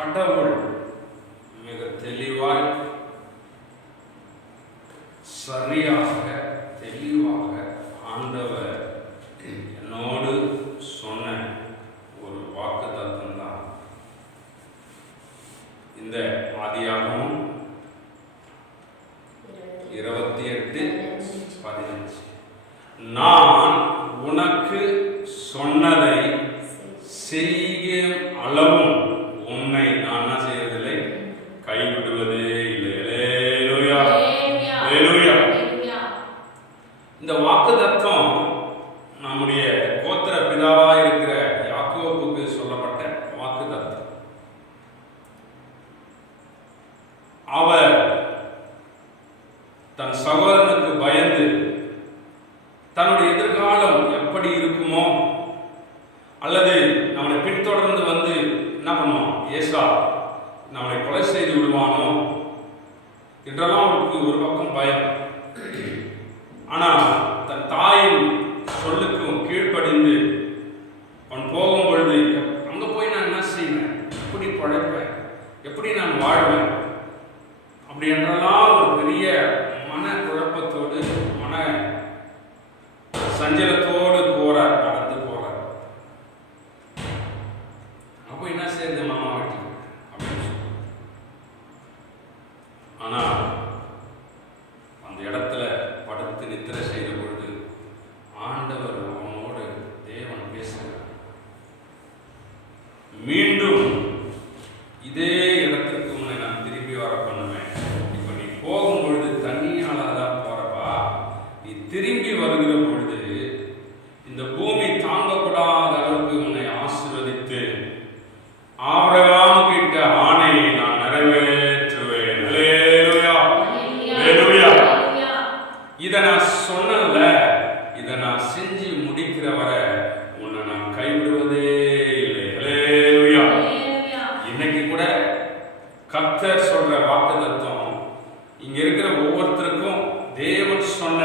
கடவுள் மிக தெளிவாய் சரியாக தெளிவாக ஆண்டவர் என்னோடு சொன்ன ஒரு வாக்கு தத்துவம் தான் இந்த ஆதியாகமம் 28:15. நான் உனக்கு சொன்னதை செய்யும் அளவும் உன்னை நான் என்ன செய்வதில்லை, கைவிடுவதே இல்லை. அல்லேலூயா, அல்லேலூயா. இந்த வாக்கு தத்துவம் நம்முடைய கோத்திர பிதாவாக இருக்கிற யாக்கோபுக்கு சொல்லப்பட்ட வாக்கு தத்துவம். அவர் தன் சகோதரனுக்கு பயந்து தன்னுடைய எதிர்காலம் எப்படி இருக்குமோ, அல்லது நம்மளை பின்தொடர்ந்து வந்து என்ன பண்ணுவான், ஏசா நம்மளை கொலை செய்து விடுவானோ என்றெல்லாம் அவருக்கு ஒரு பக்கம் பயம். ஆனால் தன் தாயின் சொல்லுக்கும் கீழ்ப்படிந்து அவன் போகும் பொழுது அங்க போய் நான் என்ன செய்வேன், எப்படி பழைப்பேன், எப்படி நான் வாழ்வேன் அப்படி என்றெல்லாம் ஒரு பெரிய மன குழப்பத்தோடு மன சஞ்சலத்தோடு போறார், நடந்து போறார். அப்போ என்ன செய்யுது, மாமா வீட்டில் அப்படின்னு சொல்லி. ஆனா அந்த இடத்துல படுத்து நித்திரை செய்த பொழுது ஆண்டவர் அவனோடு தேவன் பேசுகிறார். மீண்டும் இதே இடத்திற்கு உன்னை நான் திரும்பி வர பண்ணுவேன். இப்ப நீ போகும் பொழுது தண்ணியாலதான் போறப்பா, நீ திரும்பி வருகிற பொழுது இந்த பூமி தாங்கக்கூடாத அளவுக்கு உன்னை ஆசீர்வதித்து ஆபிரகாம் கிட்ட ஆணையை நான் நிறைவேற்றுவேன். அல்லேலூயா, அல்லேலூயா. இதை நான் சொன்னல, இதை நான் செஞ்சு முடிக்கிற வரை உன்னை நான் கைவிடுவதே இல்லை. அல்லேலூயா. இன்னைக்கு கூட கர்த்தர் சொல்ற வாக்கு தத்துவம் இங்க இருக்கிற ஒவ்வொருத்தருக்கும் தேவன் சொன்ன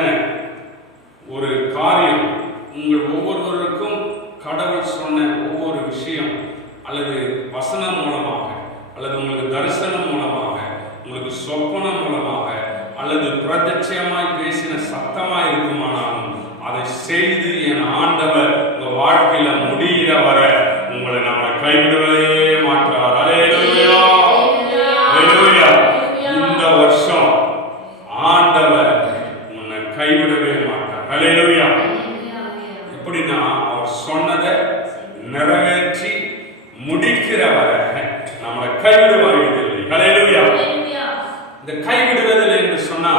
ஒரு காரியம், உங்கள் ஒவ்வொருவருக்கும் கடவுள் சொன்ன ஒவ்வொரு விஷயம், அல்லது வசனம் மூலமாக, அல்லது உங்களுக்கு தரிசனம் மூலமாக, உங்களுக்கு சொப்பனம் மூலமாக, அல்லது பிரத்யட்சமாய் பேசின சத்தமாய் இருக்குமானாலும் அதை செய்து என் ஆண்டவர் உங்க வாழ்க்கையில முடிகிற வர உங்களை நாம கைவிடுவதே மாற்றார். அல்லேலூயா, அல்லேலூயா. இந்த வருஷம் ஆண்டவர் உன்னை கைவிடவே மாட்டார். அல்லேலூயா. எப்படின்னா அவர் சொன்னதை நிறைவேற்றி முடிக்கிற வரை நம்மளை கைவிடுவார்கள். அல்லேலூயா. இந்த கைவிடுவதில் என்று சொன்னா,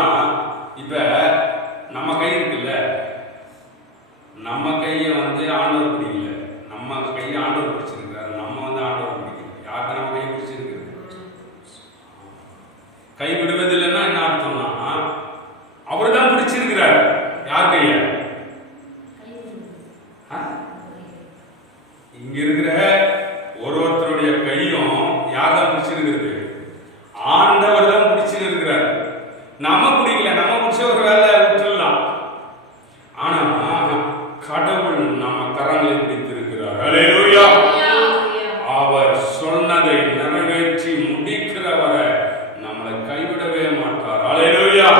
இப்ப நம்ம கை இருக்குல்ல, நம்ம கையை ஆண்டவர் பிடிக்கல, நம்ம கையை ஆண்டவர் பிடிச்சிருக்கிறார், நம்ம ஆண்டவர் பிடிக்கல. யாருக்கு நம்ம கை பிடிச்சிருக்கு? கை விடுவதில்லைன்னா என்ன அர்த்தம்னா, அவர் தான் பிடிச்சிருக்கிறார். யார் கைய? இங்க இருக்கிற ஒருத்தருடைய கையும் யார் தான் பிடிச்சிருக்கிறது? ஆண்டவர் தான் பிடிச்சிருக்கிறார். நம்ம பிடிக்கல, நம்ம பிடிச்ச ஒரு வேலை விட்டுடலாம். ஆனா கடவுள் நம்ம கரங்களை பிடித்திருக்கிறார். அல்லேலூயா. அவர் சொன்னதை நிறைவேற்றி முடிக்கிற வரை நம்மளை கைவிடவே மாட்டார். அல்லேலூயா.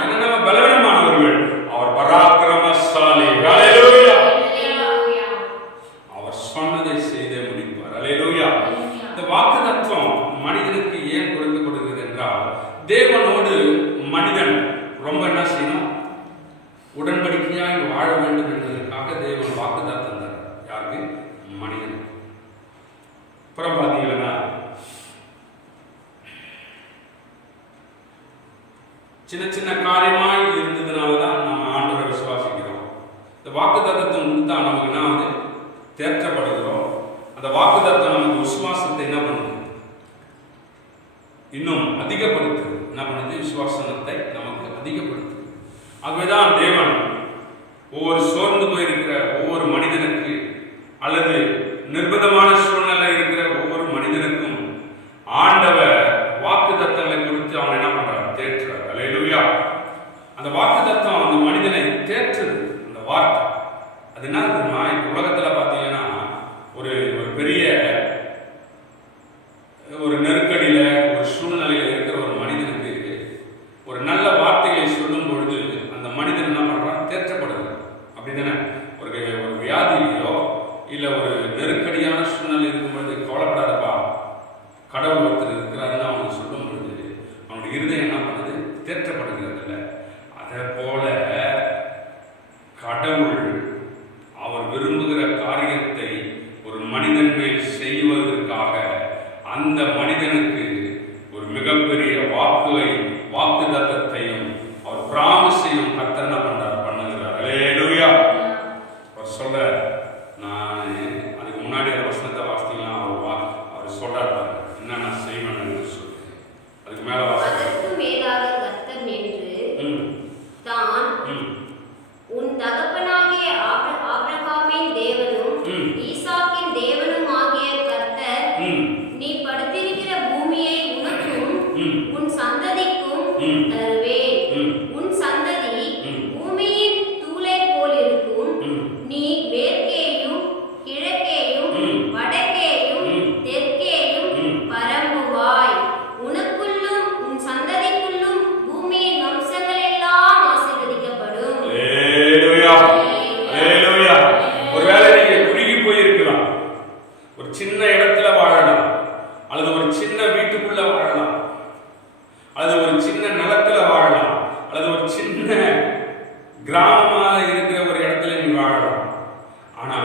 ஏன்னா நம்ம பலவீனமானவர்கள், அவர் பராக்கிரமசாலி. அல்லேலூயா. அவர் சொன்னதை செய்தே முடிப்பார். அல்லேலூயா. இந்த வாக்கு தத்துவம் மனிதனுக்கு ஏன் கொடுக்கப்படுகிறது என்றால், தேவனோடு மனிதன் ரொம்ப என்ன செய்யணும், உடன்படிக்கையாய் வாழ வேண்டும் என்பதற்காக தேவன் வாக்குதான் தந்தார். யாருக்கு? மனிதனுக்கு. அப்புறம் பார்த்தீங்கன்னா சின்ன சின்ன காரியமாய் இருந்ததுனாலதான் நம்ம ஆண்டவரை விசுவாசிக்கிறோம். இந்த வாக்குத்தத்தத்தை கொடுத்தா நமக்கு என்ன தேற்றப்படுகிறோம். அந்த வாக்குத்தத்தம் நமக்கு விசுவாசத்தை என்ன பண்ணுது, இன்னும் அதிகப்படுத்துது. என்ன பண்ணுது? விசுவாசத்தை நமக்கு அதிகப்படுத்துது. ஆகவேதான் தேவன் ஒவ்வொரு சோர்ந்து போயிருக்கிற ஒவ்வொரு மனிதனுக்கு, அல்லது நிர்பந்தமான சூழ்நிலை இருக்கிற ஒவ்வொரு மனிதனுக்கும் ஆண்டவர் வாக்கு தத்தங்களை கொடுத்து அவன் என்ன பண்றார்? தேற்றுறார். அல்லேலூயா. அந்த வாக்கு தத்தம் அந்த மனிதனை தேற்றுது. அந்த வார்த்தை அது என்ன தெரியுமா? இப்ப உலகத்துல பாத்தீங்கன்னா ஒரு பெரிய ஒரு நெருக்கடியில ஒரு சூழ்நிலையில இருக்கிற ஒரு மனிதனுக்கு ஒரு நல்ல வார்த்தையை சொல்லும் பொழுது அந்த மனிதன் என்ன பண்றான்? தேற்றப்படுகிறார். அப்படிதானே? ஒரு வியாதியிலையோ இல்ல ஒரு நெருக்கடியான சூழ்நிலை இருக்கும் பொழுது கவலைப்படாதப்பா, கடவுள் ஒருத்தர் இருக்கிறாருன்னு அவனுக்கு சொல்லும் பொழுது அவனுடைய இருதயம் என்ன பண்ணுது? தேற்றப்படுகிறது. இல்லை அதே போல கடவுள் அவர் விரும்புகிற காரியத்தை ஒரு மனிதன் மேல் செய்வதற்காக அந்த மனிதனுக்கு ஒரு மிகப்பெரிய வாக்கு தத்தத்தையும் அவர் பிராமிசையும் கர்த்தர் என்ன பண்றார்? பண்ணுகிறார். அல்லேலூயா. அவர் சொல்ற, நான் அதுக்கு முன்னாடி அந்த வசனத்தை வாசிக்கலாம். அவர் சொல்றாரு என்ன செய்வேன் சொல்லி. அதுக்கு மேல உன் தகப்பனாகிய ஆபிரகாமின் தேவனும் ஈசாக்கின் தேவனும் ஆகிய கர்த்தர் நீ படுத்திருக்கிற பூமியை உனக்கும் உன் சந்ததிக்கும் தருவேன். உன் சந்ததி பூமியின் தூளை போல் இருக்கும். நீ மேற்கேயும் கிழக்கேயும் வடக்கேயும் தெற்கேயும் பரம்புவாய். உனக்குள்ளும் உன் சந்ததிக்குள்ளும் பூமியின் வம்சங்கள் எல்லாம் ஆசீர்வதிக்கப்படும். ஒருவேளை நீங்க குறுகி போயிருக்கலாம், ஒரு சின்ன இடத்துல வாழலாம், அல்லது ஒரு சின்ன வீட்டுக்குள்ள வாழலாம், அல்லது ஒரு சின்ன நிலத்துல வாழலாம், அல்லது ஒரு சின்ன கிராமமா இருக்கிற ஒரு இடத்துல நீ வாழலாம். ஆனா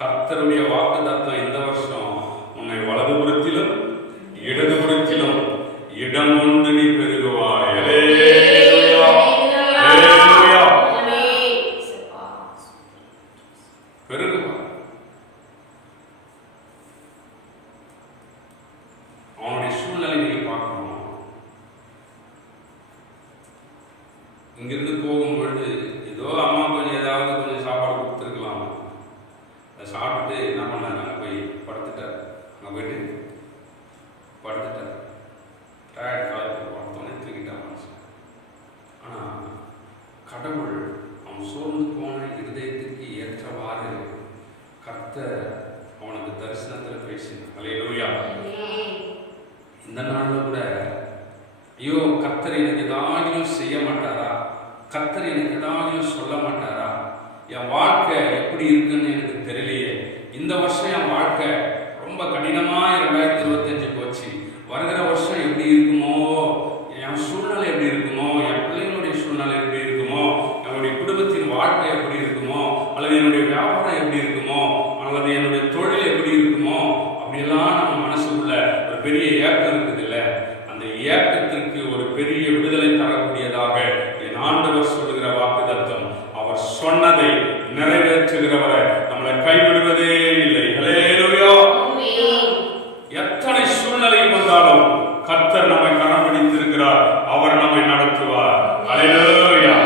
கர்த்தருடைய வாக்குத்தத்தம் இந்த வருஷம் உன்னை வலதுபுறத்திலும் இடதுபுறத்திலும் இடம் கொண்டு நீ பெருகுவாய். பெருகுவாய். அவனுடைய சூழ்நிலை நீங்க பார்க்கணும். இங்கிருந்து போகும்பொழுது ஏதோ அம்மா கொஞ்சம் ஏதாவது கொஞ்சம் சாப்பாடு கொடுத்துருக்கலாம். அதை சாப்பிட்டு என்ன பண்ணாரு? அங்கே போய் படுத்துட்டார். அங்கே போயிட்டு படுத்துட்டார். டயர்ட் காலத்தில் பார்த்தோன்னே தூக்கிட்டான் மனுஷன். ஆனால் கடவுள் அவன் சோர்ந்து போன இருதயத்திற்கு ஏற்றவாறு கர்த்தர் அவனுக்கு தரிசனத்தில் பேசினார். அல்லேலூயா. இந்த நாளில் கூட ஐயோ கர்த்தர் எனக்கு ஏதாச்சும் செய்ய மாட்டாரா? கர்த்தர் எனக்கு ஏதாச்சும் சொல்ல மாட்டாரா? என் வாழ்க்கை எப்படி இருக்குன்னு எனக்கு தெரியலையே. இந்த வருஷம் என் வாழ்க்கை ரொம்ப கடினமா 2025 போச்சு. வருகிற வருஷம் எப்படி இருக்குமோ, என் சூழ்நிலை எப்படி இருக்குமோ, என் பிள்ளைங்களுடைய சூழ்நிலை எப்படி இருக்குமோ, என்னுடைய குடும்பத்தின் வாழ்க்கை எப்படி இருக்குமோ, அல்லது என்னுடைய வியாபாரம் எப்படி இருக்குமோ, அல்லது என்னுடைய தொழில் எப்படி இருக்குமோ, அப்படியெல்லாம் நம்ம மனசுக்குள்ள ஒரு பெரிய ஏக்கம் இருக்குது. இல்லை அந்த ஏக்கத்திற்கு ஒரு பெரிய விடுதலை தரக்கூடியதாக என் ஆண்டவர் சொல்லுகிற வாக்குத்தத்தம், அவர் சொன்னதை நிறைவேற்றுகிறவரை நம்மளை கைவிடுவதே இல்லை. அல்லேலூயா. எத்தனை சூழ்நிலை வந்தாலும் கர்த்தர் நம்மை கரம் பிடித்திருக்கிறார். அவர் நம்மை நடத்துவார். அல்லேலூயா.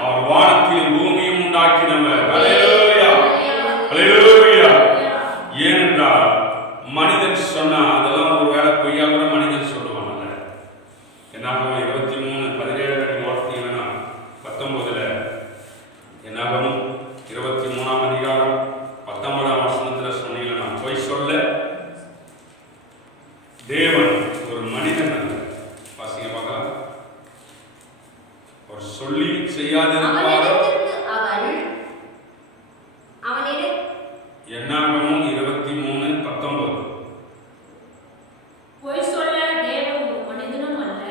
அவர் வானத்தையும் பூமியும் உண்டாக்கினவர். அல்லேலூயா. அல்லேலூயா. ஏனென்றால் மனிதன் சொன்னா அதெல்லாம் ஒரு வேளை பொய்யா கூட மனிதன் சொல்லுவாங்கல்ல. என்னாகும் 23:17 வார்த்தைங்கன்னா 19 என்னாகும் 23ஆம் அதிகாரம் 19ஆம் வசனத்தில் சொன்னீங்கன்னா பொய் சொல்ல தேவன் ஒரு மனிதன் அல்ல. வாசிங்க பார்க்கலாம். அவர் சொல்லி செய்யாதிருப்பாரோ. என்னாகமும் 23:19 பொய் சொல்ல தேவன் ஒரு மனிதனும் அல்ல,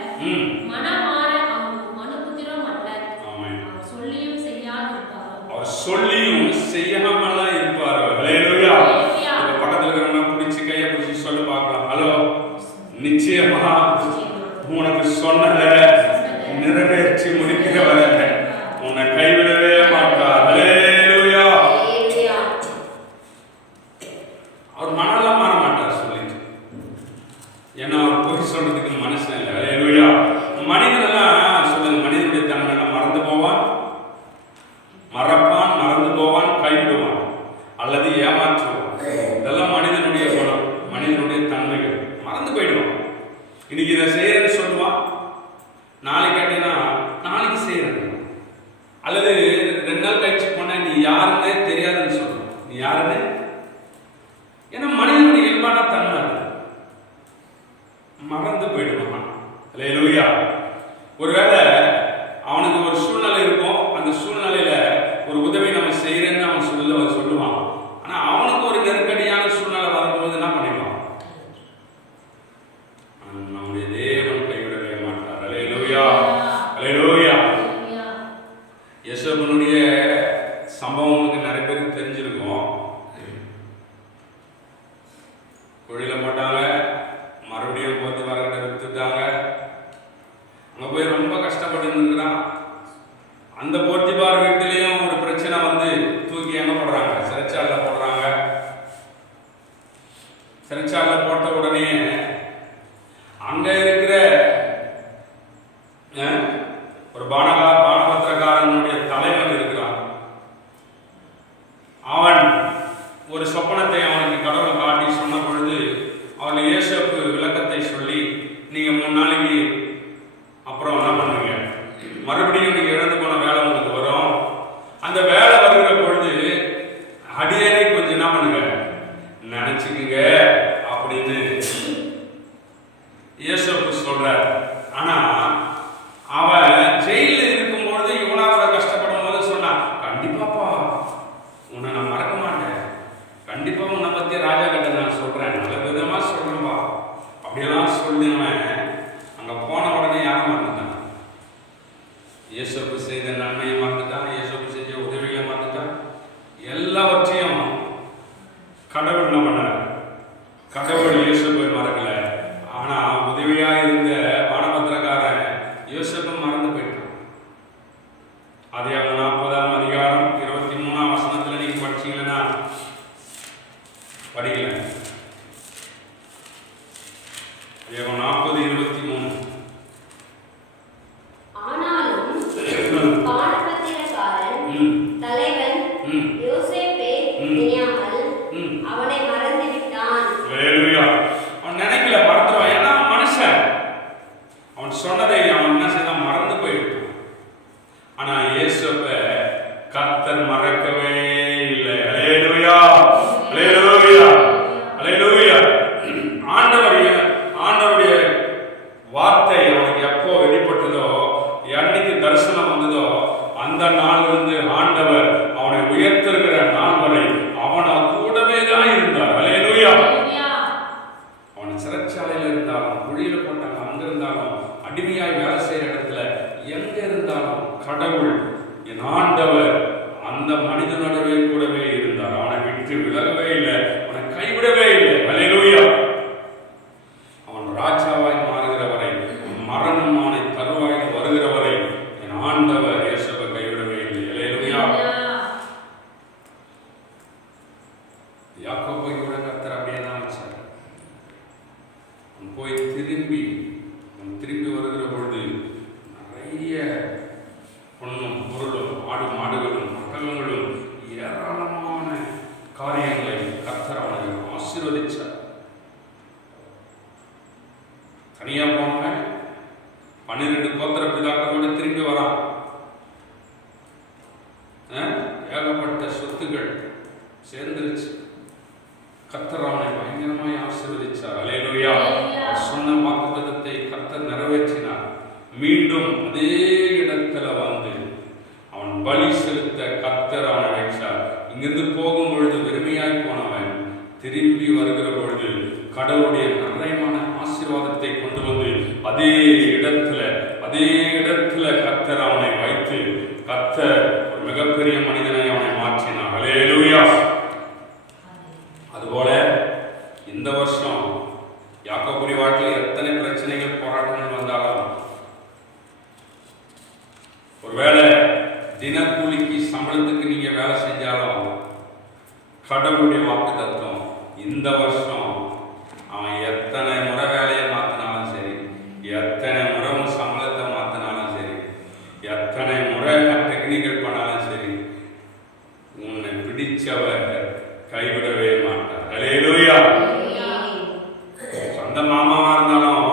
மனமாற அவன் மனுபுத்திரனும் அல்ல. ஆமென். அவர் சொல்லியும் செய்யாதிருப்பாரோ. அவர் சொல்லியும் செய்யாமல இருப்பாரோ. அல்லேலூயா. இந்த பக்கத்துல இருக்கிறவங்க பிடிச்சி கையை பிடிச்சி சொல்லி பார்க்கலாம். ஹலோ, நிச்சயமா உனக்கு சொன்னதை நிறைவேற்றி முடிக்கிறவரை உன்னை கைவிடவே மாட்டார். அல்லேலூயா. அவர் மனெல்லாம் மாற மாட்டார் சொல்லிட்டு. ஏன்னா அவர் பொய் சொல்றதுக்கு மனுஷன் இல்லை. அல்லேலூயா. மனிதனெல்லாம் சொல்லுங்க, மனிதனுடைய தன்மை மறந்து போவான், மறப்பான், மறந்து போவான், கைவிடுவான் அல்லது ஏமாற்றுவான். இதெல்லாம் மனிதனுடைய குணம், மனிதனுடைய தன்மைகள். மறந்து போயிடுவான். இன்னைக்கு இதை செய்யறேன்னு சொல்லுவான், நாளைக்கு கேட்டீங்கன்னா நாளைக்கு செய்யறேன், அல்லது 2 நாள் கழிச்சு போனா நீ யாருன்னே தெரியாதுன்னு சொல்லுவான். நீ யாருன்னு? ஏன்னா மனிதனுடைய இயல்பான தன்மை. உடனே அங்க இருக்கிற ஒரு பானபத்திரக்காரனுடைய தலைவன் இருக்கிறான். அவன் ஒரு சொப்பனத்தை அவனுக்கு கடவுள் காட்டி சொன்ன பொழுது அவன் யோசேப்பு விளக்கத்தை சொல்லி, நீங்க 3 நாளைக்கு அப்புறம் என்ன பண்ணுவீங்க, மறுபடியும் நீங்க இழந்து போன வேலை உங்களுக்கு வரும். அந்த வேலை வருகிற பொழுது அடியனை கொஞ்சம் என்ன பண்ணுங்க, நினைச்சுக்குங்க அப்படின்னு யோசேப்பு சொல்ற. ஆனா அவன் ஜெயில இருக்கும்பொழுது இவனா கூட கஷ்டப்படும் போது சொன்னான், கண்டிப்பாப்பா உன்னை நான் மறக்க மாட்டேன், கண்டிப்பா உன்னை பத்தி ராஜா கிட்ட நான் சொல்றேன், நல்ல விதமா சொல்றேன்பா அப்படியெல்லாம் சொல்லுவேன். அங்க போன உடனே யாரும் மறந்துட்டான், யோசேப்பு செய்த நன்மையை மறந்துட்டான், யோசேப்பு செஞ்ச உதவிகளை மறந்துட்டான். எல்லாவற்றையும் கடவுள் என்ன பண்ண, கடவுள் யோசேப்பை மறக்கல. ஆனா உதவியா இருந்த பானபத்திரக்காரன் யோசேப்பு மறந்து போயிட்டான். அதே 40ஆம் அதிகாரம் 23ஆம் வசனத்துல நீங்க படிச்சீங்கன்னா, படிக்கல, 40:23. ஆனாலும் பானபத்திரக்காரன் தலைவன் யோசேப்பை நினையாமல் அவனை மறந்து விட்டான். அவன் நினைக்கல, மறந்துடுவான். ஏன்னா மனுஷன் அவன் சொன்னதை அவன் என்ன செய்தான், மறந்து போயிட்டான். ஆனா யோசேப்பை கர்த்தர் மறக்கவே இல்லை. அல்லேலூயா, அல்லேலூயா, அல்லேலூயா. ஆண்டவருடைய வார்த்தை அவனுக்கு எப்போ வெளிப்பட்டதோ, என்னைக்கு தரிசனம் வந்ததோ, அந்த நாளிலிருந்து ஆண்டவர் அவனை உயர்த்துகிற நாள் வரை அவன் கூடவே தான் இருந்தார். அல்லேலூயா. அவன் சிறைச்சாலையில் இருந்தாலும், குழியில போட்டாங்க, அங்க இருந்தாலும், அடிமையாய் வேலை செய்யற இடத்துல எங்க இருந்தாலும் கடவுள் என் ஆண்டவர் அந்த மனிதனோடவே கூடவே இருந்தார். அவனை விட்டு விலகவே இல்லை, அவனை கைவிடவே இல்லை. அல்லேலூயா. அவன் ராஜாவாய் மாறுகிற வரை, மரணமான தருவாயில் வருகிற வரை என் ஆண்டவர் யோசேப்பை கைவிடவே இல்லை. அல்லேலூயா. யாக்கோபை கூட கர்த்தர் அப்படியே தான் வச்சார். போய் திரும்பி வருகிற பொழுது நிறைய பொண்ணும் பொருளும் ஆடு மாடுகளும் ஒட்டகங்களும் ஏராளமான காரியங்களை கர்த்தர் அவனை ஆசீர்வதிச்சார். தனியா போனவன் 12 கோத்திர பிதாக்களோடு திரும்பி வரான். ஏகப்பட்ட சொத்துக்கள் சேர்ந்துருச்சு. கர்த்தர் அவனை பயங்கரமாய் ஆசீர்வதிச்சார். அல்லேலூயா. சொன்ன வாக்குத்தத்தத்தை கர்த்தர் நிறைவேற்றினார். மீண்டும் அதே இடத்துல வந்து அவன் பலி செலுத்த கர்த்தர் அவனை வைச்சார். இங்கிருந்து போகும் பொழுது வெறுமையாய் போனவன் திரும்பி வருகிற பொழுது கடவுளுடைய நிறைவான ஆசீர்வாதத்தை கொண்டு வந்து அதே இடத்துல கர்த்தர் அவனை வைத்து கர்த்தர் ஒரு மிகப்பெரிய மனிதனை அவனை மாற்றினார். அல்லேலூயா. அதுபோல இந்த வருஷம் யாக்கோபுடைய வாழ்க்கையில் எத்தனை பிரச்சனைகள் போராட்டங்கள் வந்தாலும், ஒருவேளை தினக்கூலிக்கு சம்பளத்துக்கு நீங்க வேலை செஞ்சாலும் கடவுளுடைய வாக்கு தத்துவம் இந்த வருஷம் அவன் எத்தனை முறை வேலையை மாத்தினாலும் சரி, எத்தனை முறை உன் சம்பளத்தை மாத்தினாலும் சரி, எத்தனை முறை டெக்னிக்கல் பண்ணாலும் சரி, உன்னை பிடிச்சவர் கைவிடவே மாட்டார். அல்லேலூயா. சொந்த மாமாவா இருந்தாலும்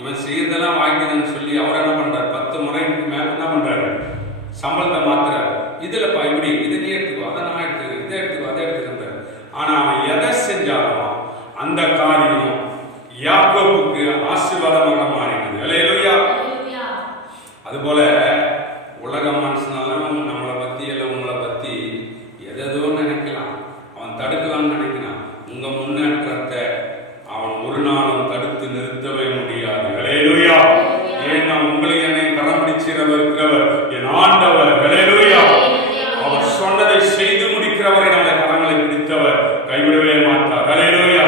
இவன் செய்யறதெல்லாம் வாங்கிதுன்னு சொல்லி அவர் என்ன பண்றாரு, 10 முறைக்கு மேல என்ன பண்றாரு, சம்பளத்தை மாத்துறாரு. இதுலப்பா இப்படி, இது நீ எடுத்துக்கோ, அதை நான் எடுத்துக்கிறேன், இதை எடுத்துக்கோ, அதை எடுத்துக்கிறேன். ஆனா அவன் எதை செஞ்சாலும் அந்த காரியம் யாக்கோபுக்கு ஆசீர்வாதமாக மாறினது. அல்லேலூயா. அதுபோல உலக மனுஷனாலும் நம்மளை பத்தி இல்லை உங்களை பத்தி எதோ நினைக்கலாம், அவன் தடுக்கலாம்னு நினைக்கிறான். உங்க முன்னேற்றத்தை அவன் ஒரு நாளும் தடுத்து நிறுத்தவே முடியாது. அல்லேலூயா. ஏன்னா உங்களை என்னை கரம் பிடிச்சிருக்கிறவர் என் ஆண்டவர். அல்லேலூயா. அவர் சொன்னதை செய்து முடிக்கிறவரை நம்மளை கரங்களை பிடித்தவர் கைவிடவே மாட்டார். அல்லேலூயா.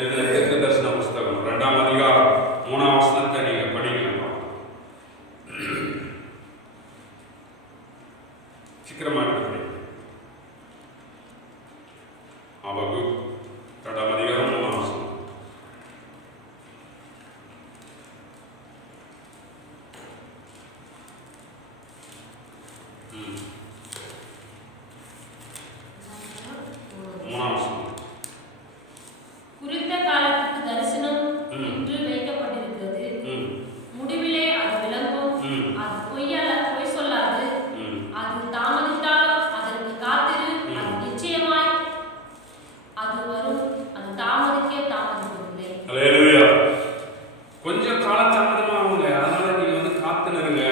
எழுதின தீர்க்க தரிசன புஸ்தகம் 2ஆம் அதிகாரம் 3ஆம் வசனத்தை நீங்க படிக்கலாம். சீக்கிரமா எடுத்து ஹபக்கூக் 2ஆம் அதிகாரம் 3ஆம் வசனம். குறித்த காலத்துக்கு தரிசனம் என்று வைக்கப்பட்டிருக்கிறது. முடிவிலே அது விளங்கும். அது பொய் சொல்லாது. அது தாமதித்தாலும் அதற்கு காத்திரு. அது நிச்சயமாய் அது வரும். அது தாமதிப்பதில்லை. அல்லேலூயா. கொஞ்சம் காலம் தாமதமாகுங்க, அதனால நீங்க காத்து நிறுங்க.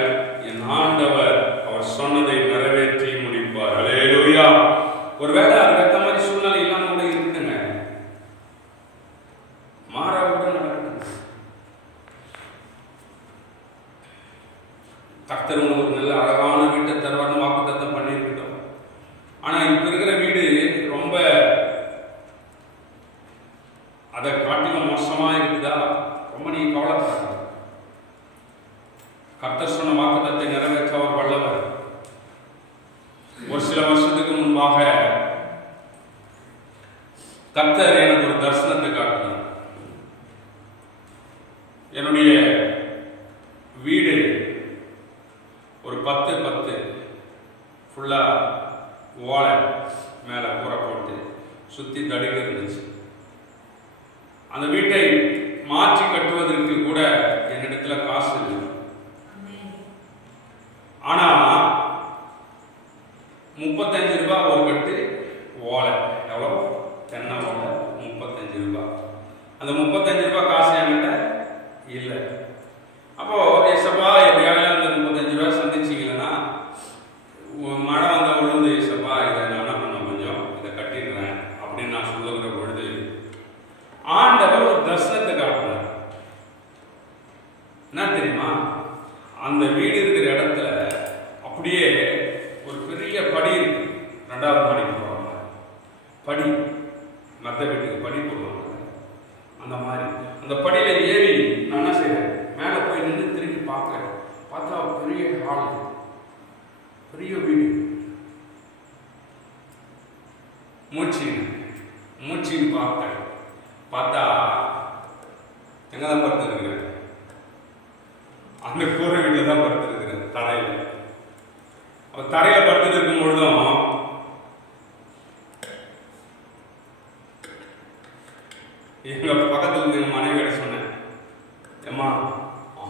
என் ஆண்டவர் அவர் சொன்னதை நிறைவேற்றி முடிப்பார். அல்லேலூயா. ஒருவேளை அதுக்கேற்ற மாதிரி சூழ்நிலை இல்லாம கூட இருக்குங்க, மாறாக நடக்குது. கர்த்தர் உங்களுக்கு நல்ல அழகான வீட்டை தருவார்னு வாக்குத்தத்தம் பண்ணியிருக்கட்டும். ஆனா இப்ப இருக்கிற வீடு ரொம்ப அதை காட்டிலும் மோசமா இருக்குதா? ரொம்ப நீங்க கவலைப்படாத. கர்த்தர் சொன்ன வாக்குத்தத்தை நிறைவேற்ற அவர் வல்லவர். ஒரு சில வருஷத்துக்கு முன்பாக கர்த்தர் எனக்கு ஒரு தரிசனத்தை காட்டினார். என்னுடைய வீடு ஒரு 10 ஃபுல்லா ஓலை மேல கூரை போட்டு சுத்தி தடுக்க இருந்துச்சு. அந்த வீட்டை மாற்றி கட்டுவதற்கு கூட என்னிடத்துல காசு இல்லை. ஆனா 35 ரூபாய் ஒரு கட்டு ஓலை. எவ்வளோ? தென்னை ஓலை 35 ரூபாய். அந்த 35 ரூபாய் காசு என்கிட்ட இல்லை. அப்போ ஏசப்பா எப்படியாவது அந்த 35 ரூபாய் சந்திச்சிங்கன்னா மழை வந்த பொழுது ஏசப்பா இதை நான் என்ன பண்ண, கொஞ்சம் இதை கட்டிடுறேன் அப்படின்னு நான் சொல்லுகிற பொழுது ஆண்டவர் ஒரு தரிசனத்தை காட்டினார். என்ன தெரியுமா? அந்த வீடு இருக்கிற இடத்துல அப்படியே ஒரு பெரிய படி இருக்கு. 2வது மாடிக்கு போவாங்க படி, மற்ற வீட்டுக்கு படி போடுவாங்க. அந்த மாதிரி அந்த படியில ஏறி நான் என்ன செய்றேன், மேலே போய் நின்று திரும்பி பார்க்குறேன். பார்த்தா பெரிய ஹால், பெரிய வீடு. மூச்சின்னு பார்த்தேன். பார்த்தா எங்கதான் படுத்துருக்கிறேன், அந்த கூரை வீட்டில் தான் படுத்துருக்கிறேன், தரையில். அப்ப தரையில படுத்து இருக்கும் பொழுதும் எங்க பக்கத்துல இருந்து எங்க மனைவியோட சொன்னேன், ஏம்மா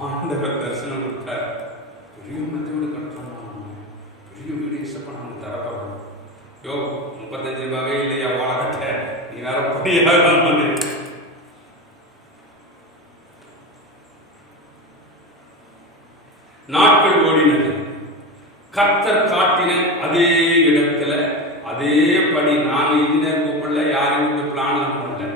ஆண்டவர் தரிசனம் கொடுத்தார், பெரிய மத்தியோடு கட்டுறோம், பெரிய வீடு இஷ்டப்ப நமக்கு தரப்போம். யோ 35 ரூபாவே இல்லையா வாழ கட்ட, நீ வேற படியாக. நாட்கள் ஓடினது. கர்த்தர் காட்டின அதே இடத்துல அதே படி. நான் இன்ஜினியர் கூப்பிடல, யாரையும் கூப்பிட்டு பிளான் பண்ணல.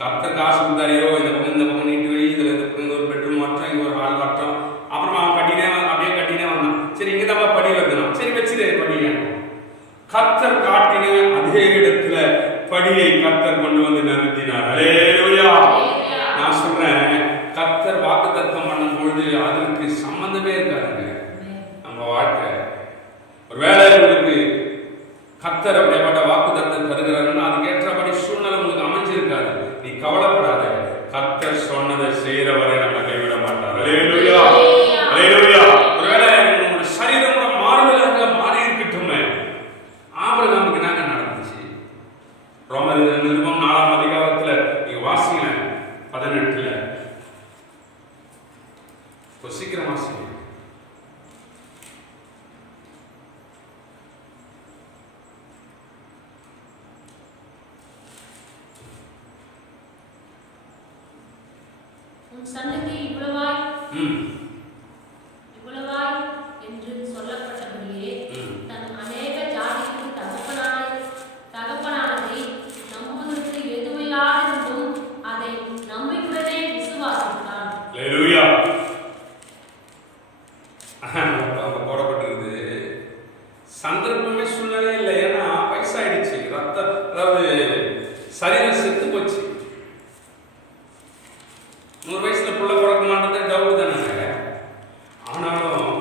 கர்த்தர் காசு கொடுத்தாரையோ இந்த பக்கம் நீட்டு வை, இதுல இந்த பக்கம் ஒரு பெட்ரூம் மாற்றம், இங்க ஒரு ஹால் மாற்றம். அப்புறம் அவன் அப்படியே கட்டினே வந்தான். சரி இங்க தான் படி வைக்கணும், சரி வச்சுதே படிய. கர்த்தர் காட்டின அதே இடத்துல படியை கர்த்தர் கொண்டு வந்து நிறுத்தினார். அல்லேலூயா. நான் சொல்றேன், கர்த்தர் வாக்குத்தத்தம் பண்ணும் பொழுது அதற்கு சம்பந்தமே இருக்காதுங்க நம்ம வாழ்க்கை. ஒருவேளை உங்களுக்கு கர்த்தர் அப்படிப்பட்ட வாக்குத்தத்தம் தருகிறாருன்னா அதுக்கேற்றபடி சூழ்நிலை உங்களுக்கு அமைஞ்சிருக்காது. நீ கவலைப்படாத, கர்த்தர் சொன்னதை செய்யறவரை நம்ம கைவிட மாட்டார். அல்லேலூயா, அல்லேலூயா. ஒருவேளை உங்களுடைய சரீரம் கூட மாறுதலாக மாறி இருக்கட்டுமே. ஆபிரகாமுக்கு என்னங்க நடந்துச்சு? ரோமர் நிருபம் 4ஆம் அதிகாரத்துல நீங்க வாசிங்க 18. சீக்கிரம் வாசிங்க. உன் சன்னதி இவ்வளவாய் என்று சொல்லப்பட்டபடியே தன் அநேக ஜாதிக்கு தகப்பனானதை நம்புவதற்கு எதுவில்லாதிருந்தும் அதை நம்பிக்கையுடனே விசுவாசித்தான். அல்லேலூயா. போடப்பட்டிருக்குது. சந்தர்ப்பமே சூழ்நிலை இல்லை. ஏன்னா வயசாயிடுச்சு, ரத்தம், அதாவது சரீரம் செத்து போச்சு. 100 வயசுல புள்ள பிறக்குமான்றது டவுட் தானே. ஆனாலும்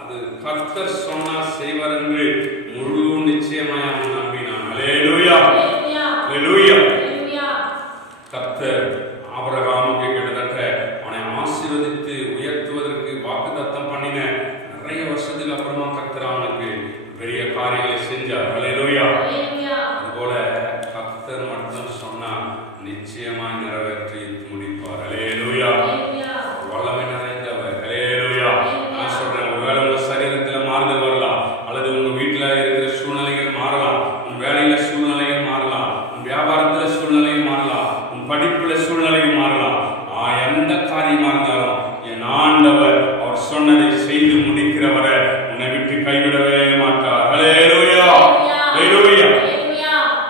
அது கர்த்தர் சொன்னா செய்வார் என்று முழு நிச்சயமாய் அவன் நம்பினான். அல்லேலூயா, அல்லேலூயா. கர்த்தர் ஆபிரகாமுக்கு கிட்டத்தட்ட அவனை ஆசீர்வதித்து உயர்த்துவதற்கு வாக்குத்தத்தம் பண்ணின நிறைய வருஷத்துக்கு அப்புறமா கர்த்தர் அவனுக்கு பெரிய காரியங்களை செஞ்சார். அல்லேலூயா. அதுபோல கர்த்தர் மட்டும் சொன்னா நிச்சயமாய் நிறைவேற்றி முடிப்பார். அல்லேலூயா. வல்லமை நிறைந்தவர். அல்லேலூயா. நான் சொல்றேன், ஒருவேளை உங்க சரீரத்துல மாறுதல் வரலாம், அல்லது உங்க வீட்டுல இருக்கிற சூழ்நிலைகள் மாறலாம், உன் வேலையில சூழ்நிலைகள் மாறலாம், உன் வியாபாரத்துல சூழ்நிலைகள் மாறலாம், உன் படிப்புல சூழ்நிலைகள் மாறலாம். எந்த காரியமா இருந்தாலும் என் ஆண்டவர் அவர் சொன்னதை செய்து முடிக்கிறவரை உன்னை விட்டு கைவிடவே மாட்டார். அல்லேலூயா, அல்லேலூயா.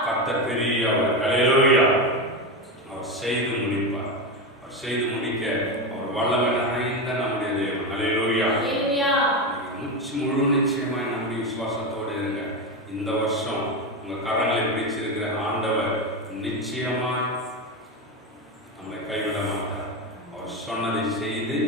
கர்த்தர் பெரியவர். அல்லேலூயா. அவர் செய்து முடிப்பார். அவர் செய்து முடிக்க அவர் வல்லமை நிறைந்த நம்முடைய தேவன். அல்லேலூயா. முழு நிச்சயமாய் நம்பி விசுவாசத்தோடு இருங்க. இந்த வருஷம் உங்க கரங்களை பிடிச்சிருக்கிற ஆண்டவர் நிச்சயமாய் நம்மளை கைவிட மாட்டார். அவர் சொன்னதை செய்து